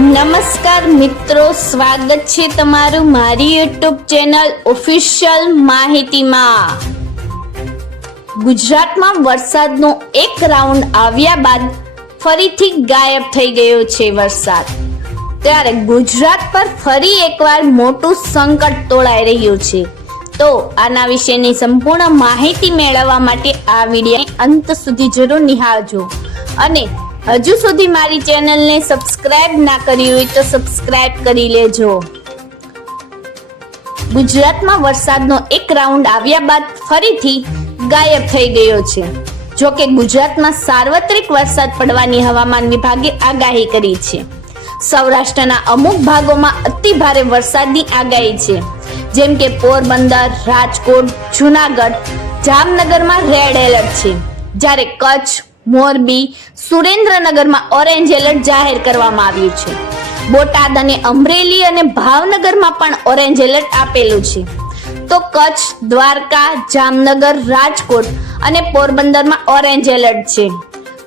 નમસ્કાર મિત્રો, સ્વાગત છે તમારું મારી યુટ્યુબ ચેનલ ઓફિશિયલ માહિતીમાં. ગુજરાતમાં વરસાદનો એક રાઉન્ડ આવ્યા બાદ ફરીથી ગાયબ થઈ ગયો છે વરસાદ. ત્યારે ગુજરાત પર ફરી એકવાર મોટું સંકટ તોળાઈ રહ્યું છે. તો આના વિશેની સંપૂર્ણ માહિતી મેળવવા માટે આ વીડિયો અંત સુધી જરૂર નિહાળજો. અને હજુ સુધી મારી ચેનલને સબસ્ક્રાઇબ ના કરી હોય તો સબસ્ક્રાઇબ કરી લેજો. ગુજરાતમાં વરસાદનો એક રાઉન્ડ આવ્યા બાદ ફરીથી ગાયબ થઈ ગયો છે. જો કે ગુજરાતમાં સાર્વત્રિક વરસાદ પડવાની હવામાન વિભાગે આગાહી કરી છે. સૌરાષ્ટ્રના અમુક ભાગોમાં અતિ ભારે વરસાદની આગાહી છે. જેમ કે પોરબંદર, રાજકોટ, જુનાગઢ, જામનગરમાં રેડ એલર્ટ છે. જ્યારે કચ્છ મોરબી સુરેન્દ્રનગરમાં ઓરેન્જ એલર્ટ જાહેર કરવામાં આવ્યું છે. બોટાદ અને અમરેલી અને ભાવનગરમાં પણ ઓરેન્જ એલર્ટ આપેલું છે. તો કચ્છ, દ્વારકા, જામનગર, રાજકોટ અને પોરબંદરમાં ઓરેન્જ એલર્ટ છે.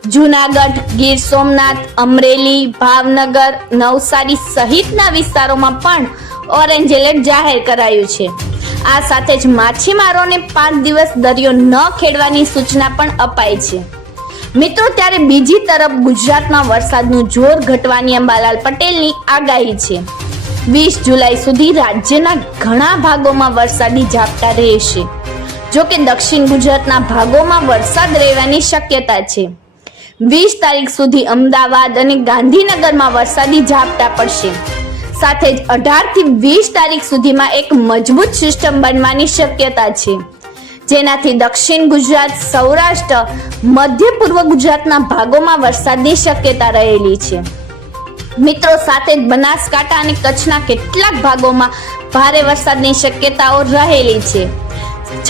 જુનાગઢ, ગીર સોમનાથ, અમરેલી, ભાવનગર, નવસારી સહિતના વિસ્તારોમાં પણ ઓરેન્જ એલર્ટ જાહેર કરાયું છે. આ સાથે જ માછીમારોને પાંચ દિવસ દરિયો ન ખેડવાની સૂચના પણ અપાઈ છે. મિત્રો, ત્યારે બીજી તરફ ગુજરાતમાં વરસાદનું જોર ઘટવાની અંબાલાલ પટેલની આગાહી છે. વીસ જુલાઈ સુધી રાજ્યના ઘણા ભાગોમાં વરસાદી ઝાપટા રહેશે. જો કે દક્ષિણ ગુજરાતના ભાગોમાં વરસાદ રહેવાની શક્યતા છે. વીસ તારીખ સુધી અમદાવાદ અને ગાંધીનગરમાં વરસાદી ઝાપટા પડશે. સાથે જ અઢારથી વીસ તારીખ સુધીમાં એક મજબૂત સિસ્ટમ બનવાની શક્યતા છે. જેનાથી દક્ષિણ ગુજરાત, સૌરાષ્ટ્ર, મધ્ય પૂર્વ ગુજરાતના ભાગોમાં વરસાદની શક્યતા રહેલી છે. મિત્રો, સાથે જ બનાસકાંઠા અને કચ્છના કેટલાક ભાગોમાં ભારે વરસાદની શક્યતાઓ રહેલી છે.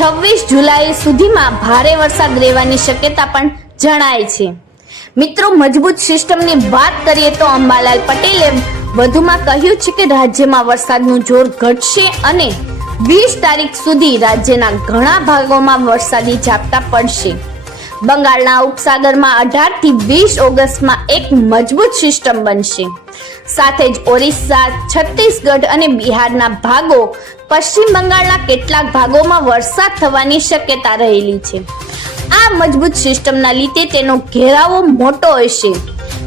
છવ્વીસ જુલાઈ સુધીમાં ભારે વરસાદ રહેવાની શક્યતા પણ જણાય છે. મિત્રો, મજબૂત સિસ્ટમની વાત કરીએ તો અંબાલાલ પટેલે વધુમાં કહ્યું છે કે રાજ્યમાં વરસાદનું જોર ઘટશે અને વીસ તારીખ સુધી રાજ્યના ઘણા ભાગોમાં વરસાદી ઝાપટા પડશે. બંગાળના ઉપસાગરમાં અઢારથી વીસ ઓગસ્ટમાં એક મજબૂત સિસ્ટમ બનશે. સાથે જ ઓરિસ્સા, છત્તીસગઢ અને બિહારના ભાગો પશ્ચિમ બંગાળના કેટલાક ભાગોમાં વરસાદ થવાની શક્યતા રહેલી છે. આ મજબૂત સિસ્ટમના લીધે તેનો ઘેરાવો મોટો હશે.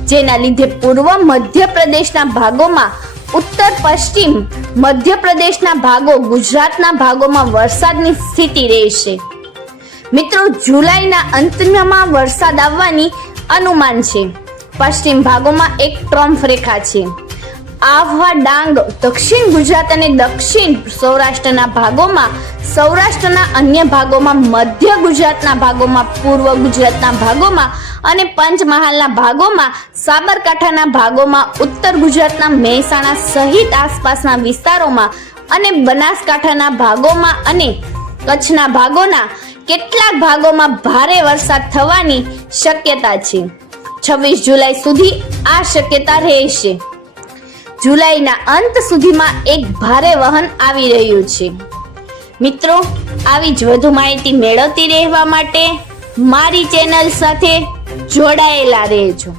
જેના લીધે પૂર્વ મધ્યપ્રદેશના ભાગોમાં ઉત્તર પશ્ચિમ મધ્યપ્રદેશના ભાગો ગુજરાતના ભાગોમાં વરસાદની સ્થિતિ રહેશે. મિત્રો, જુલાઈના અંતમાં વરસાદ આવવાની અનુમાન છે. પશ્ચિમ ભાગોમાં એક ટ્રમ્ફ રેખા છે. આહવા ડાંગ દક્ષિણ ગુજરાત અને દક્ષિણ સૌરાષ્ટ્રના ભાગોમાં, સૌરાષ્ટ્રના અન્ય ભાગોમાં, મધ્ય ગુજરાતના ભાગોમાં, પૂર્વ ગુજરાતના ભાગોમાં અને પંચમહાલના ભાગોમાં, સાબરકાંઠાના ભાગોમાં, ઉત્તર ગુજરાતના મહેસાણા સહિત આસપાસના વિસ્તારોમાં અને બનાસકાંઠાના ભાગોમાં અને કચ્છના ભાગોના કેટલાક ભાગોમાં ભારે વરસાદ થવાની શક્યતા છે. છવ્વીસ જુલાઈ સુધી આ શક્યતા રહેશે. જુલાઈના અંત સુધીમાં એક ભારે વહન આવી રહ્યું છે. મિત્રો, આવી જ વધુ માહિતી મેળવતી રહેવા માટે મારી ચેનલ સાથે જોડાયેલા રહેજો.